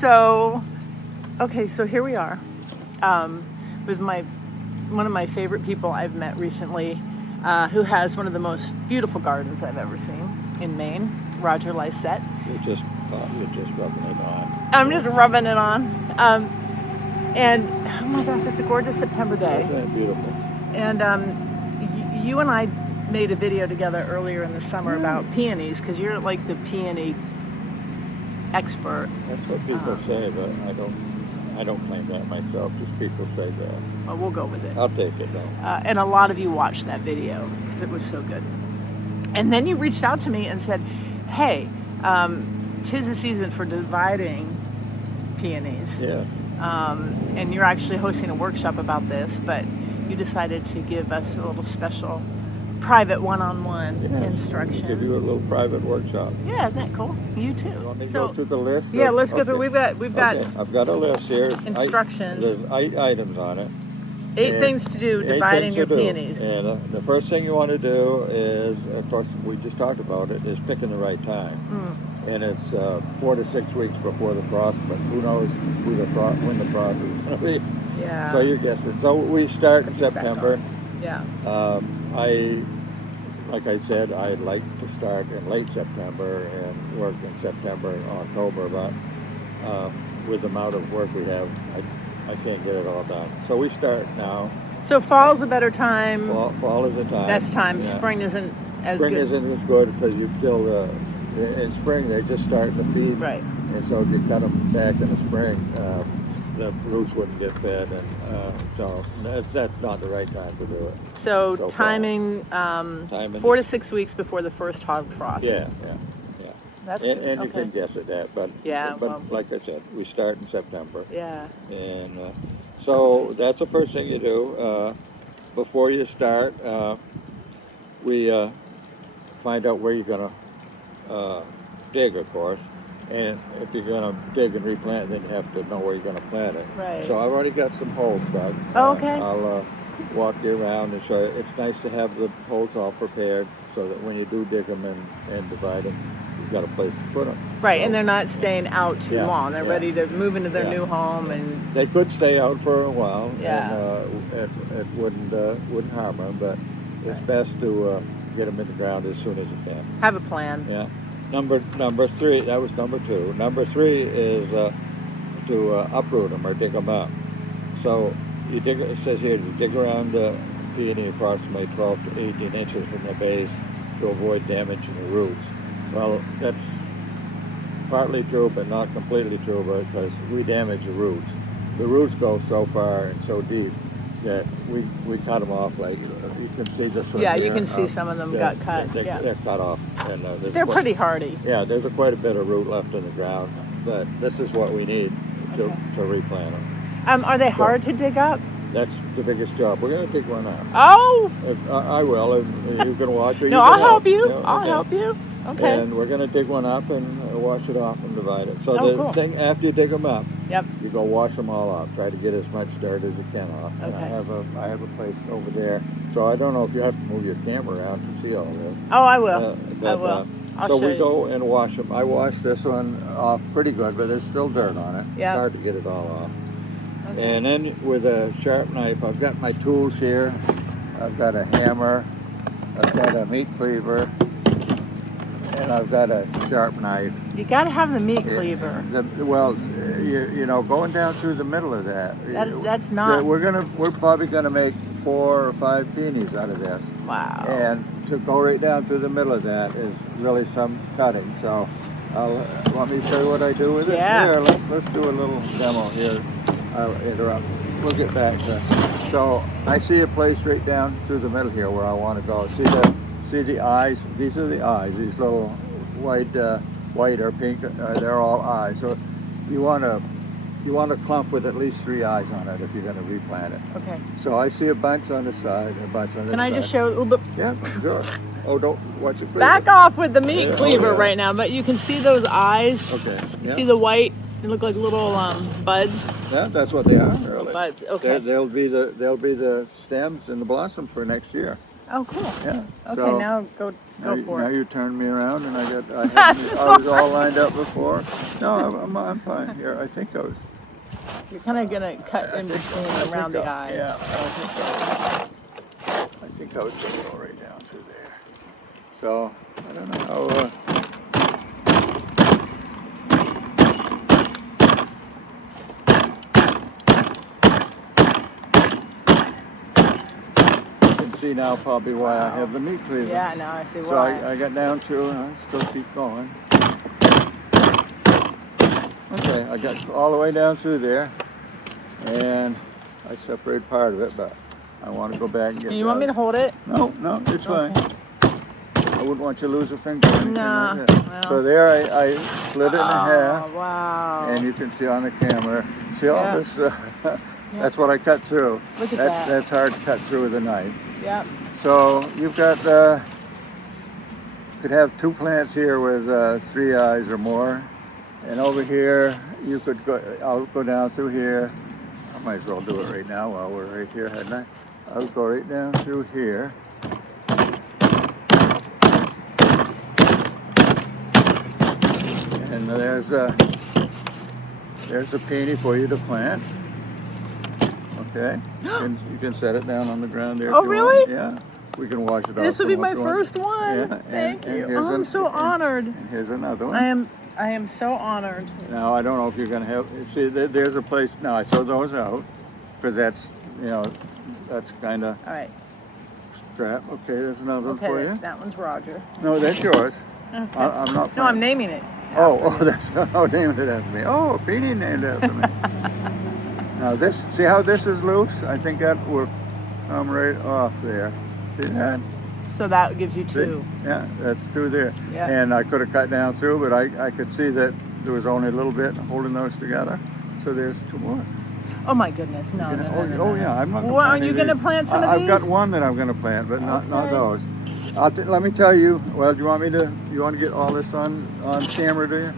So, okay, so here we are with one of my favorite people I've met recently, who has one of the most beautiful gardens I've ever seen in Maine, Roger Lycette. You're just rubbing it on. I'm just rubbing it on. And oh my gosh, it's a gorgeous September day. Isn't that beautiful? And you and I made a video together earlier in the summer about peonies, because you're like the peony expert. That's what people say, but I don't claim that myself. Just people say that. Well, we'll go with it. I'll take it though. And a lot of you watched that video because it was so good. And then you reached out to me and said, hey, 'tis the season for dividing peonies. Yeah. And you're actually hosting a workshop about this, but you decided to give us a little special private one-on-one instruction. Give you a little private workshop. Yeah, isn't that cool? You too. You want me to go through the list? Yeah, let's go through. We've got Okay. I've got a list here. instructions. There's 8 items on it. 8 things to do dividing your peonies. And the first thing you want to do is, of course, we just talked about it, is picking the right time. And it's 4 to 6 weeks before the frost, but who knows when the frost is going to be. Yeah. So you're guessing. So we start in September. Yeah. Like I said, I'd like to start in late September and work in September and October, but with the amount of work we have, I can't get it all done. So we start now. So fall's a better time. Fall is the time. Best time. Yeah. Spring isn't as Spring good. isn't as good because you kill in spring they just start to feed. Right. And so if you cut them back in the spring, the roots wouldn't get fed, and so that's not the right time to do it. So timing, 4 to 6 weeks before the first hard frost. Yeah. That's and good. you can guess at that, but like I said, we start in September. Yeah. And so that's the first thing you do. Before you start, we find out where you're going to dig, of course. And if you're going to dig and replant, then you have to know where you're going to plant it. Right. So I've already got some holes dug. Oh, okay. I'll walk you around and show you. It's nice to have the holes all prepared so that when you do dig them and divide them, you've got a place to put them. Right, so, and they're not staying out too long. They're ready to move into their new home, and they could stay out for a while. Yeah. And it wouldn't harm them, but it's best to get them in the ground as soon as you can. Have a plan. Yeah. Number 3, that was number 2. Number 3 is to uproot them or dig them up. So you dig. It says here you dig around the peony approximately 12 to 18 inches from the base to avoid damaging the roots. Well, that's partly true, but not completely true, because we damage the roots. The roots go so far and so deep that we cut them off. Like you can see this one. Yeah, here. you can see some of them got cut. They're cut off, and they're pretty hardy. Yeah, there's quite a bit of root left in the ground, but this is what we need to replant them. Are they hard to dig up? That's the biggest job. We're going to dig one out. Oh! I will, and you can watch it. No, I'll help you. I'll help you. Okay. And we're going to dig one up and wash it off and divide it. So the thing, after you dig them up, you go wash them all off. Try to get as much dirt as you can off. Okay. And I have a place over there. So I don't know if you have to move your camera around to see all this. Oh, I will. I will. So we go and wash them. I washed this one off pretty good, but there's still dirt on it. Yeah. It's hard to get it all off. Okay. And then with a sharp knife, I've got my tools here. I've got a hammer. I've got a meat cleaver. And I've got a sharp knife. You got to have the meat cleaver. You know, going down through the middle of that. That's not. We're probably gonna make 4 or 5 peonies out of this. Wow. And to go right down through the middle of that is really some cutting. So, want me to show you what I do with it? Yeah. Here, let's do a little demo here. I'll interrupt. We'll get back to. So I see a place right down through the middle here where I want to go. See the eyes? These are the eyes. These little white or pink. They're all eyes. So you want a clump with at least 3 eyes on it if you're going to replant it. Okay. So I see a bunch on the side, a bunch on this side. Can I just show a little bit? Yeah, sure. Oh, don't watch it. Back off with the meat cleaver right now, but you can see those eyes. Okay. You see the white? They look like little buds. Yeah, that's what they are. Really. Buds. Okay. They'll be the stems and the blossoms for next year. Oh, cool. Yeah. Okay, so now go for now it. you turned me around, and I was Sorry. all lined up before. No, I'm fine here. I think I was. You're kind of gonna cut in between around the eyes. Yeah. I think I was gonna go right down through there. So I don't know how. See now probably why I have the meat cleaver. Yeah, now I see why. So I got down to, and I still keep going. Okay, I got all the way down through there, and I separated part of it, but I want to go back and get. You want me to hold it? No, it's fine. Okay. I wouldn't want you to lose a finger or anything like that. Well. So there I split it in half. Wow. And you can see on the camera, see all this, Yeah. That's what I cut through. Look at that. That's hard to cut through with a knife. Yep. So you've got, could have 2 plants here with 3 eyes or more. And over here, you could go, I'll go down through here. I might as well do it right now while we're right here, hadn't I? I'll go right down through here. And there's a peony for you to plant. Okay, and you can set it down on the ground there. Oh, really? Want. Yeah, we can wash it off. This will be my first one. Yeah, Thank you. Oh, I'm so honored. And here's another one. I am so honored. Now I don't know if you're gonna have. See, there's a place. Now I throw those out because that's that's kind of. All right. Strap. Okay, there's another one for you. That one's Roger. No, that's yours. Okay. I'm not. No, I'm naming it. That's not named it after me. Oh, Peony named it after me. Now this, see how this is loose? I think that will come right off there. See that? So that gives you 2. See? Yeah, that's 2 there. Yeah. And I could have cut down through, but I could see that there was only a little bit holding those together. So there's 2 more. Oh my goodness, no. Oh yeah, I'm not. Well, are you going to plant some of these? I've got one that I'm going to plant, but not those. Let me tell you. Well, do you want to get all this on camera, do you?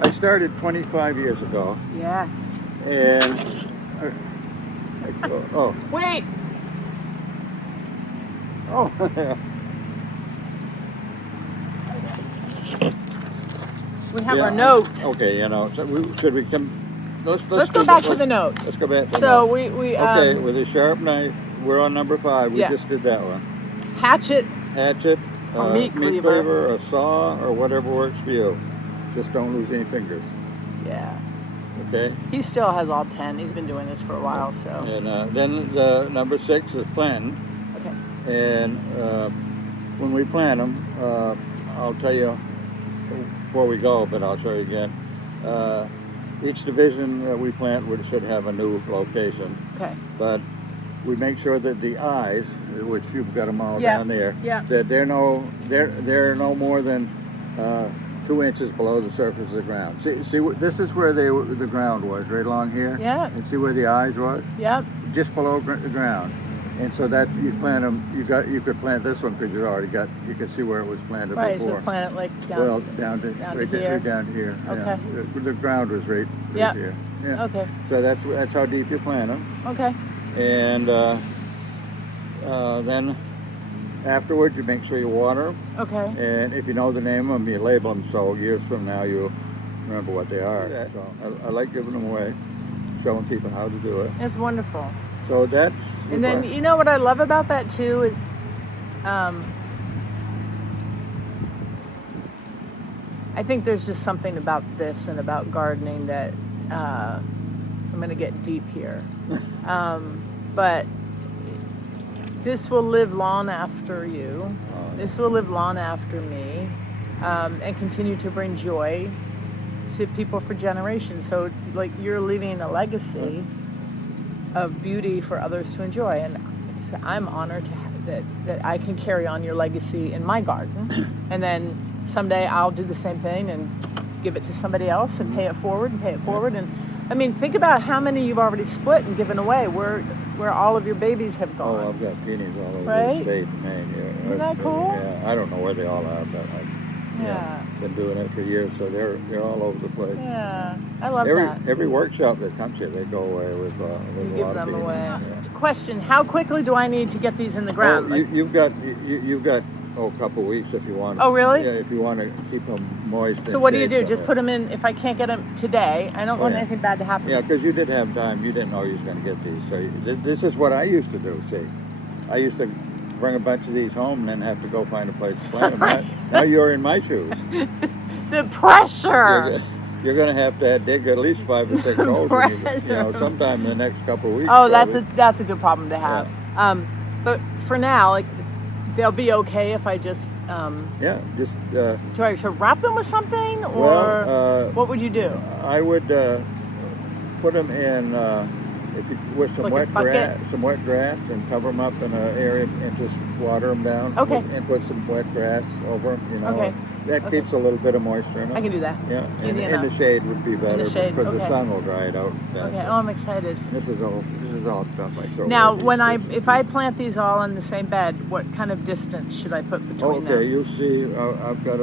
I started 25 years ago. Yeah. And Wait. Oh. We have our notes. Okay, so should we come? Let's go back to the notes. Let's go back to so notes. we okay, with a sharp knife, we're on number 5. We just did that one. Hatchet, or meat cleaver, a saw, or whatever works for you. Just don't lose any fingers. Yeah. Okay. He still has all 10. He's been doing this for a while, so. And then the number 6 is planting. Okay. And when we plant them, I'll tell you before we go, but I'll show you again. Each division that we plant should have a new location. Okay. But we make sure that the eyes, which you've got them all down there, that they're no more than 2 inches below the surface of the ground. See, this is where the ground was, right along here. Yeah. And see where the eyes was? Yep. Just below the ground. And so that you plant them, you could plant this one because you could see where it was planted before. Right, so plant it like down. Well, down to here. Right down to here. Okay. Yeah. The ground was right here. Yeah. Okay. So that's how deep you plant them. Okay. And then afterwards, you make sure you water them. Okay. And if you know the name of them, you label them so years from now you'll remember what they are. Yeah. So I like giving them away, showing people how to do it. It's wonderful. So that's... And then, you know what I love about that too is, I think there's just something about this and about gardening that, I'm going to get deep here. But this will live long after you. This will live long after me, and continue to bring joy to people for generations. So it's like you're leaving a legacy of beauty for others to enjoy, and I'm honored to that I can carry on your legacy in my garden, and then someday I'll do the same thing and give it to somebody else and pay it forward and pay it forward. And I mean, think about how many you've already split and given away, where all of your babies have gone. Oh, I've got peonies all over the state of Maine. Yeah. Isn't that cool? Yeah, I don't know where they all are, but Yeah. Been doing it for years, so they're all over the place. Yeah. I love that. Every workshop that comes here, they go away with You a give lot of them peonies. away. Yeah. Question: how quickly do I need to get these in the ground? Oh, you've got a couple weeks if you want. Oh, really? Yeah, if you want to keep them moist. So what do you do? Just put them in. If I can't get them today, I don't want anything bad to happen. Yeah, because you did have time. You didn't know you was going to get these. So this is what I used to do. See, I used to bring a bunch of these home and then have to go find a place to plant them. Now you're in my shoes. The pressure. You're going to have to dig at least 5 or 6 holes. Sometime in the next couple of weeks. Oh, probably. that's a good problem to have. Yeah. But for now, like, they'll be okay if I just. Do I should wrap them with something, or what would you do? I would put them in with some wet grass, and cover them up in an area and just water them down. Okay. And put some wet grass over them. Okay. That keeps a little bit of moisture in them. I can do that. Yeah. Easy in the shade would be better because the sun will dry it out. Okay. Oh, I'm excited. This is all stuff I sow. Now, if I plant these all in the same bed, what kind of distance should I put between them? Okay, you'll see. I've got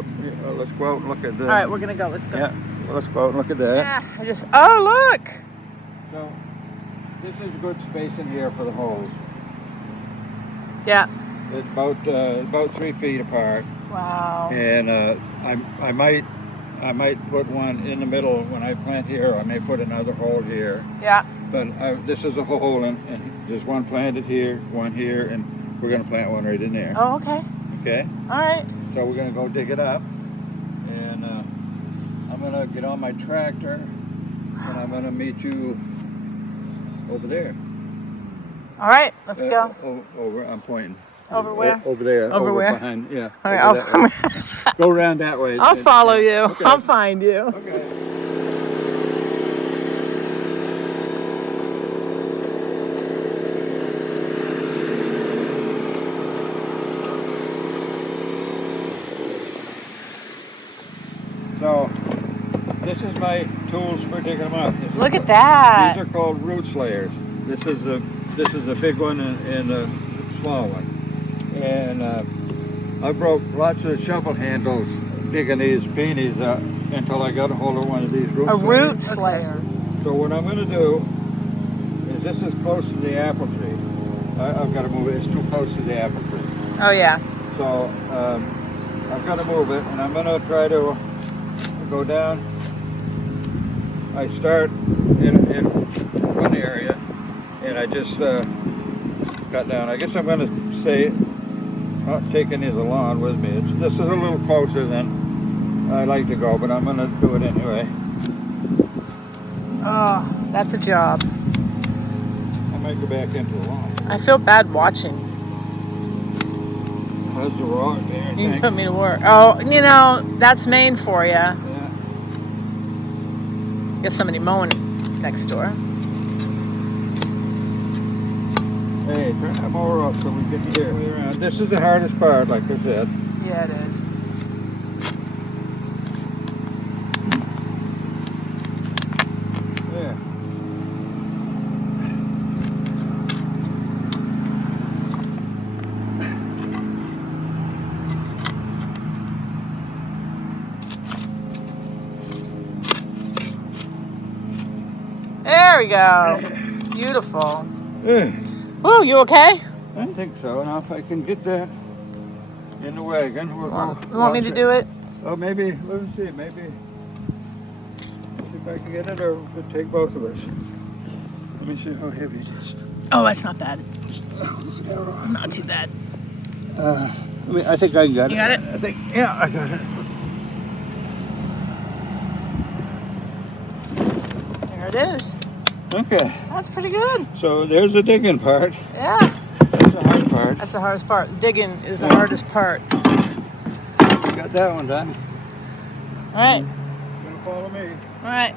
let's go out and look at the. All right, we're gonna go. Let's go. Yeah. Let's go out and look at that. Yeah. Oh, look. So, this is good space in here for the holes. Yeah. It's about 3 feet apart. Wow. And I might put one in the middle when I plant here. I may put another hole here. Yeah. But this is a hole, and there's one planted here, one here, and we're gonna plant one right in there. Oh, okay. Okay. All right. So we're gonna go dig it up, and I'm gonna get on my tractor, and I'm gonna meet you over there. All right, let's go. Over. I'm pointing. Over where? Over there. Over where? Behind. Yeah. All right. Go around that way. I'll follow you. Okay. I'll find you. Okay. So, this is my tools for digging them up. Look at that. These are called root slayers. This is the big one and the small one. And I broke lots of shovel handles digging these peonies up until I got a hold of one of these root slayers. A root slayer. So what I'm going to do is this is close to the apple tree. I've got to move it. It's too close to the apple tree. Oh, yeah. So I've got to move it, and I'm going to try to go down. I start in one area, and I just cut down. I guess I'm going to stay, not taking these along with me. This is a little closer than I like to go, but I'm going to do it anyway. Oh, that's a job. I might go back into the lawn. I feel bad watching. How's the rock there? You can put me to work. Oh, that's Maine for you. Yeah. Get somebody mowing next door. Hey, turn that mower off so we can get way around. This is the hardest part, like I said. Yeah, it is. There. There we go. Beautiful. Yeah. Oh, you okay? I think so. Now if I can get that in the wagon. You want me to do it? Oh, maybe. Let's see. Maybe. Let's see if I can get it, or we'll take both of us. Let me see how heavy it is. Oh, that's not bad. Not too bad. I think I got it. You got it? I think. Yeah, I got it. There it is. Okay. That's pretty good. So there's the digging part. Yeah. That's the hard part. That's the hardest part. Digging is the hardest part. You got that one done. All right. You're gonna follow me. All right.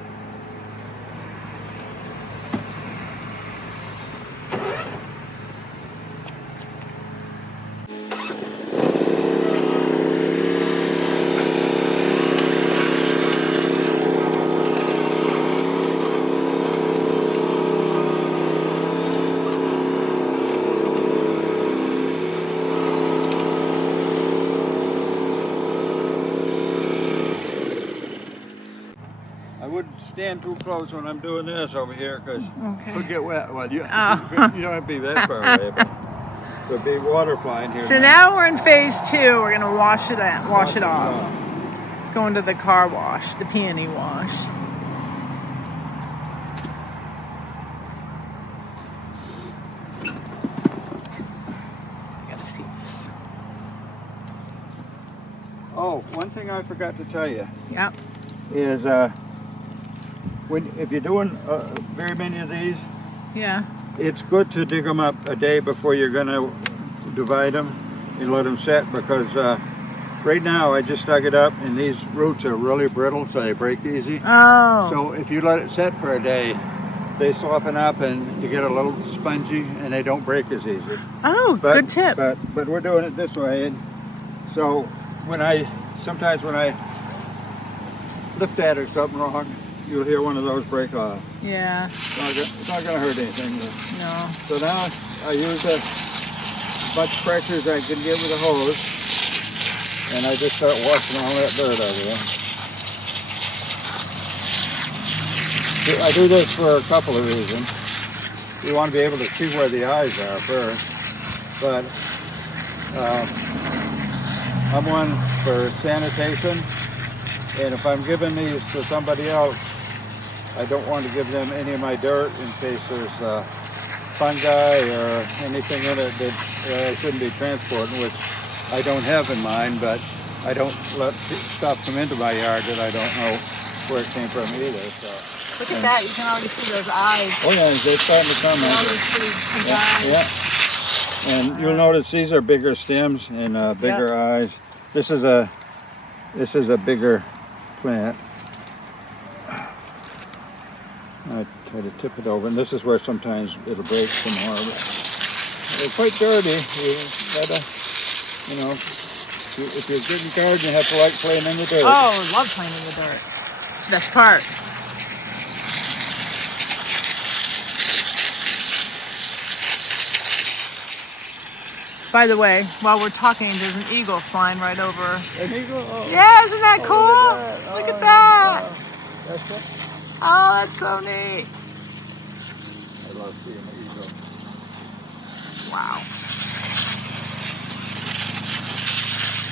stand too close when I'm doing this over here because Okay. it'll get wet. Well, you Oh. you don't have to be that far away, but there'll be water flying here. So now we're in phase 2. We're gonna wash it off. It's going to the car wash, the peony wash. Gotta see this. Oh, one thing I forgot to tell you Yep. is if you're doing very many of these, Yeah. it's good to dig them up a day before you're gonna divide them and let them set, because right now I just dug it up and these roots are really brittle, so they break easy. Oh. So if you let it set for a day, they soften up and you get a little spongy and they don't break as easy. Oh, good tip. But we're doing it this way, and so sometimes when I lift that or something wrong, you'll hear one of those break off. Yeah. It's not gonna hurt anything. No. So now I use as much pressure as I can get with a hose, and I just start washing all that dirt out of there. I do this for a couple of reasons. You want to be able to see where the eyes are first, but I'm one for sanitation, and if I'm giving these to somebody else, I don't want to give them any of my dirt in case there's fungi or anything in it that I shouldn't be transporting, which I don't have in mind, but I don't let stuff come into my yard that I don't know where it came from either. So. Look at that. You can already see those eyes. Oh yeah, they're starting to come in. Yeah. And you'll notice these are bigger stems and bigger eyes. This is a bigger plant. I try to tip it over, and this is where sometimes it'll break some more. But it's quite dirty. You gotta, if you're good in garden, you have to like playing in the dirt. Oh, I love playing in the dirt. It's the best part. By the way, while we're talking, there's an eagle flying right over. An eagle? Oh. Yeah, isn't that cool? Look at that. Wow. That's it? Oh, that's so neat. I love seeing an eagle. Wow.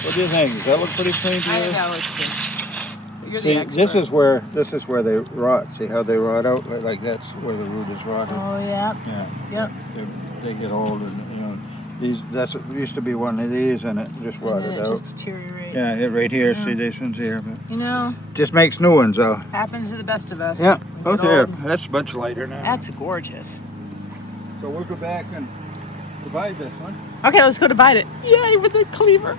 What do you think? Does that look pretty clean to you? I think that looks good. You're See, the expert. this is where they rot. See how they rot out? Like that's where the root is rotted. Oh, yeah. Yeah. Yep. They get old, and that's what used to be one of these, and it just rotted and out. it just deteriorates. Yeah, right here. Yeah. See, this one's here, but just makes new ones though. Happens to the best of us. Yeah. Oh, there. Old. That's much lighter now. That's gorgeous. So we'll go back and divide this one. Okay, let's go divide it. Yay, with the cleaver.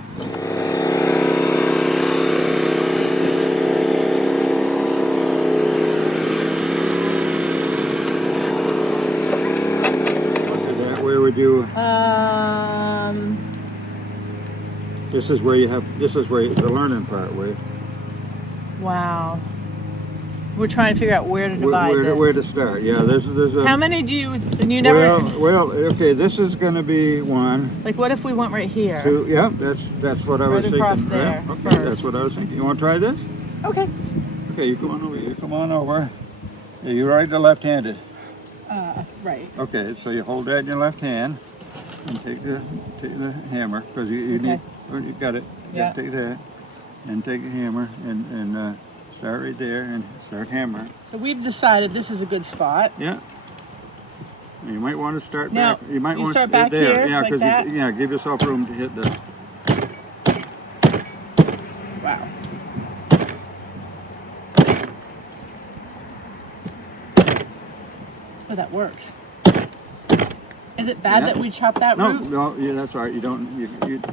Where would you? This is where the learning part. Wow. We're trying to figure out where to divide this. Where to start? Yeah, there's a. How many do you? And you never. Well, okay. This is going to be one. Like, what if we went right here? Two. Yeah, that's what I was thinking. Across there. Yeah, okay, first. that's what I was thinking. You want to try this? Okay. Okay, you come on over. You come on over. Yeah, you're right or left-handed? Right. Okay, so you hold that in your left hand and take the hammer, because you need. Oh, you got it. Yeah. Take that and take a hammer and start right there and start hammering. So we've decided this is a good spot. Yeah. You might want to start now, back. You might want start to back there. here, Yeah, like that? give yourself room to hit the. Wow. Oh, that works. Is it bad that we chop that root? No, yeah, that's all right. You don't.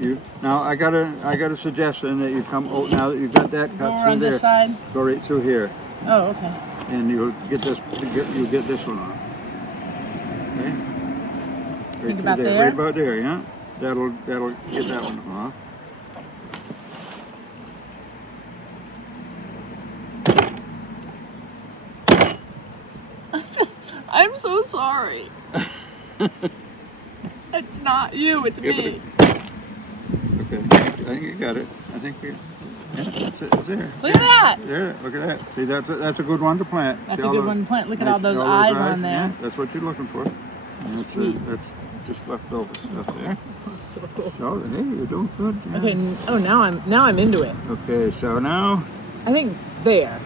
You. Now I got a suggestion that you come. Oh, now that you got that cut More through on there, this side. go right through here, Oh, okay. and you'll get this. You get this one off. Okay. Think about there. Right about there. Yeah. That'll get that one off. I'm so sorry. It's not you, it's me. Okay, I think you got it. I think you. Yeah, that's it. It's there. Look at that. There, look at that. See, that's a good one to plant. That's See a all good the- one to plant. Look at nice- all those all eyes on there. Yeah, that's what you're looking for. And that's just leftover stuff there. So cool. So hey, you're doing good. Yeah. Okay. Oh, now I'm into it. Okay, so now. I think there.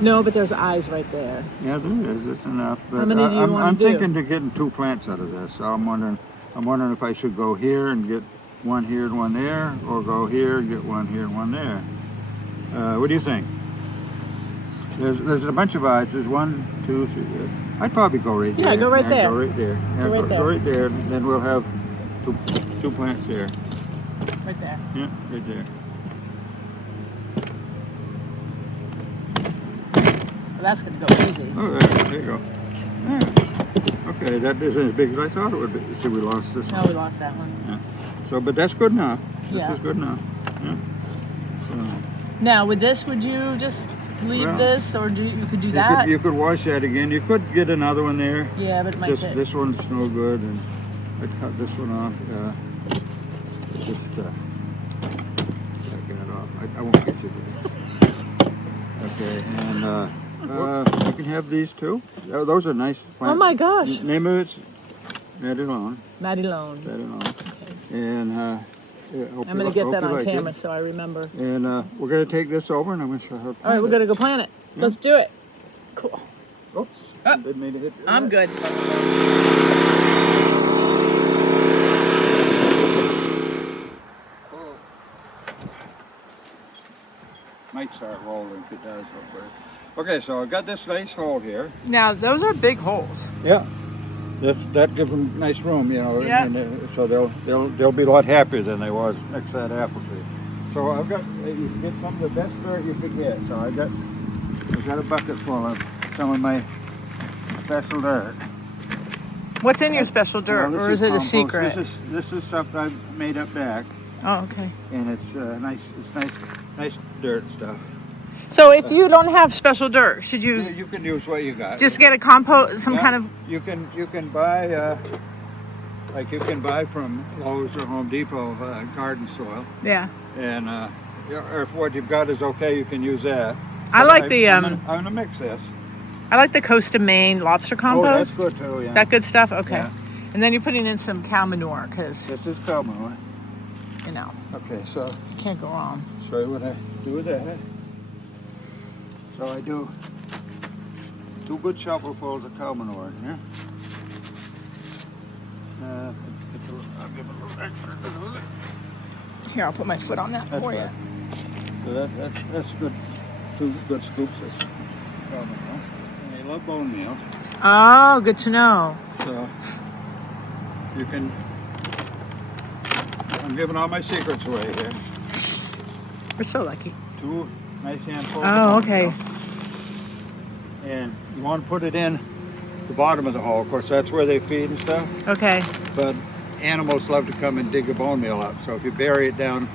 No, but there's eyes right there. Yeah, there is. It's enough. But How many do you I'm want to do? thinking to getting 2 plants out of this. So I'm wondering if I should go here and get one here and one there, or go here and get one here and one there. What do you think? There's a bunch of eyes. There's 1, 2, 3. I'd probably go right there. Yeah, go right there. Go right there. Yeah, Go right there. Go right there. And then we'll have two plants there. Right there. Yeah, right there. Well, that's gonna go easy. Oh, there you go. Yeah. Okay, that isn't as big as I thought it would be. See, we lost this No, one. we lost that one. Yeah. So, but that's good enough. This Yeah. is good enough. Yeah. So, Now, with this, would you just leave Well, this, or you could do you that? could wash that again. You could get another one there. Yeah, but it might fit. This one's no good, and I'd cut this one off. Just take that off. I won't get you there. Okay, and you can have these too. Oh, those are nice plants. Oh my gosh. Name of it's Madelon. Madelon. Madelon. Okay. And yeah, I'm gonna get that on like it. camera so I remember. And we're gonna take this over, and I'm gonna show her. All right, we're gonna go plant it. Yeah. Let's do it. Cool. Oops. Oh, Didn't mean to hit you. I'm good. Oh. Might start rolling if it does. Okay, so I've got this nice hole here. Now those are big holes. Yeah. That gives them nice room, you know. Yeah. And, so they'll be a lot happier than they was next to that apple tree. So I've got you can get some of the best dirt you could get. So I've got a bucket full of some of my special dirt. What's in your special dirt, Well, or this is it a compost. secret? This is stuff I've made up back, Oh, okay. and it's nice dirt stuff. So if you don't have special dirt, should you You can use what you got. just get a compost, some Yeah, kind of? You can buy like you can buy from Lowe's or Home Depot garden soil, Yeah. and or if what you've got is okay, you can use that. I But like the I'm gonna mix this. I like the Coast of Maine lobster compost. Oh, that's good too. Yeah. Is that good stuff? Okay. Yeah. And then you're putting in some cow manure because This is cow manure. you know Okay, so you can't go wrong. show you what I do with that. So I do 2 good shovelfuls of cow manure in here. I'll give it a little extra. Here, I'll put my foot on that That's for you. right. So that's good. 2 good scoops of cow manure. And I love bone meal, Oh, good to know. so you can. I'm giving all my secrets away here. We're so lucky. 2 nice handfuls. Oh, of bone okay. meal. And you want to put it in the bottom of the hole. Of course, that's where they feed and stuff. Okay. But animals love to come and dig a bone meal up. So if you bury it down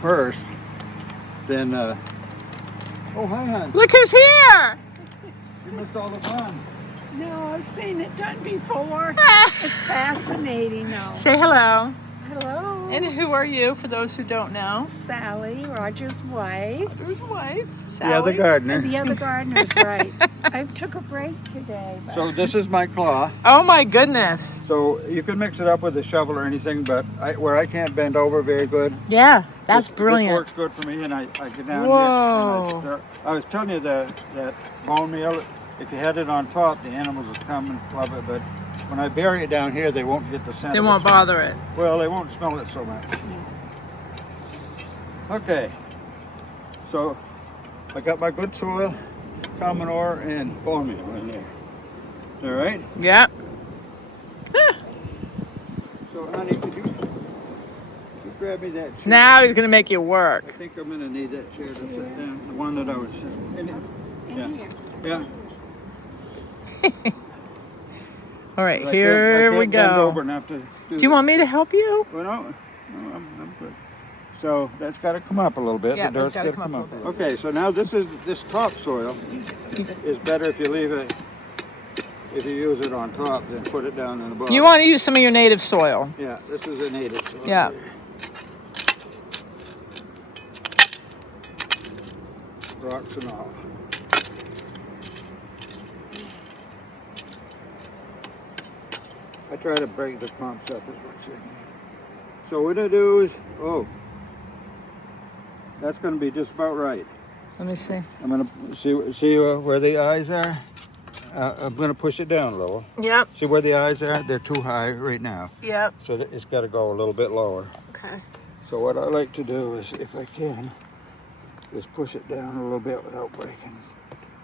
first, then oh, hi, hon. Look who's here! You missed all the fun. No, I've seen it done before. It's fascinating though. Say hello. Hello. And who are you, for those who don't know? Sally, Roger's wife. Roger's wife, Sally. Yeah, the gardener. And the other gardener's right. I took a break today. But So this is my claw. Oh my goodness. So you can mix it up with a shovel or anything, but where I can't bend over very good. Yeah, that's this brilliant. works good for me, and I get down Whoa. here. And I was telling you that bone meal, if you had it on top, the animals would come and love it, but when I bury it down here, they won't get the scent. They of won't it. bother it. Well, they won't smell it so much. Okay, so I got my good soil, cow manure, and bone meal in there. All right. Yep. So, honey, could you grab me that chair? Now he's gonna make you I work. think I'm gonna need that chair to sit down. The one that I was sitting in. Yeah. Yeah. All right, But I here can't we bend over go. enough to Do you want me to help you? Well, no, I'm good. So that's got to come up a little bit. Yeah, the that's dirt's gotta got to come come up up. a little Okay, so now this topsoil is better if you leave it. If you use it on top, then put it down in the bottom. You want to use some of your native soil. Yeah, this is a native soil. Yeah. rocks and all. I try to break the clumps up as much as I can. So what I do is, oh, that's going to be just about right. Let me see. I'm going to see where the eyes are. I'm going to push it down a little. Yep. See where the eyes are? They're too high right now. Yep. So it's got to go a little bit lower. Okay. So what I like to do is, if I can, is push it down a little bit without breaking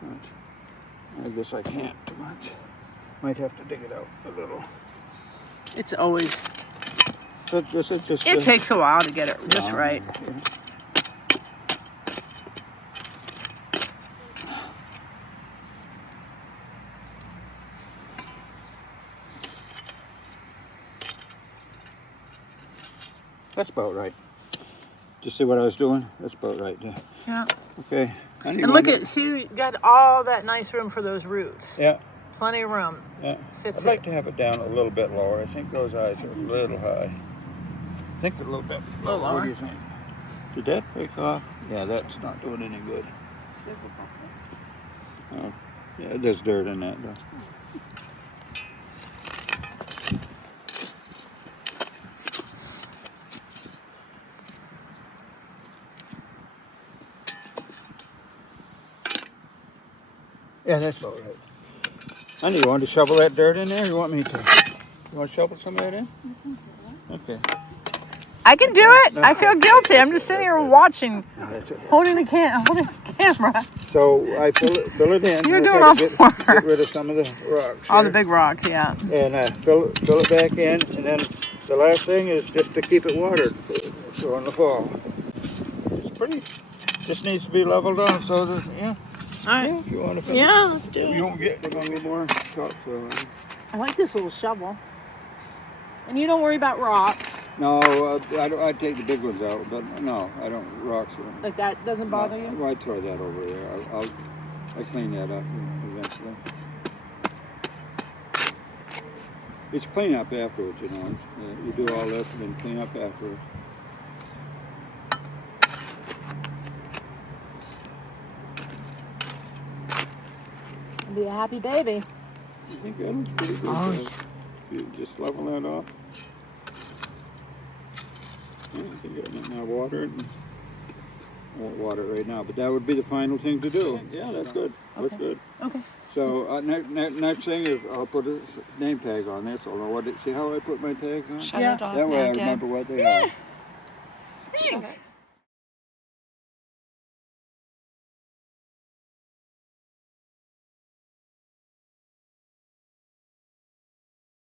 much. I guess I can't too much. Might have to dig it out a little. It's always. But It takes a while to get it just right. Yeah. That's about right. Just see what I was doing? That's about right. Yeah. Yeah. Okay. And look at, see, you got all that nice room for those roots. Yeah. Plenty of room. Yeah. Fits I'd like to have it down a little bit lower. I think those eyes are a little high. I think a little bit lower. What do you think? Did that break off? Yeah, that's not doing any good. Oh, yeah, there's dirt in that though. Yeah, that's about right. Honey, you want to shovel that dirt in there? Or you want me to? You want to shovel some of that in? Okay. I can do it. I feel guilty. I'm just sitting here watching, holding the camera. So I fill it in. You're We'll doing all the get work. rid of some of the rocks. All here. the big rocks, yeah. And fill it back in, and then the last thing is just to keep it watered. So in the fall, it's pretty. Just needs to be leveled off. So that yeah. All right. Yeah, if you want to finish. Yeah, let's do it. You won't get a little more topsoil. I like this little shovel. And you don't worry about rocks. No, I take the big ones out, but no, I don't. Rocks. Like that doesn't bother you? I throw that over there. I clean that up eventually. It's clean up afterwards, you know. You do all this and then clean up afterwards. Be a happy baby. I think that looks pretty good. Oh. You just level that off. Yeah, I think it now water it. I won't water it right now, but that would be the final thing to do. Yeah, that's good. Looks good. Okay. So next thing is I'll put a name tag on this. I'll know what it. See how I put my tags on? Yeah. That way I remember what they are. Thanks.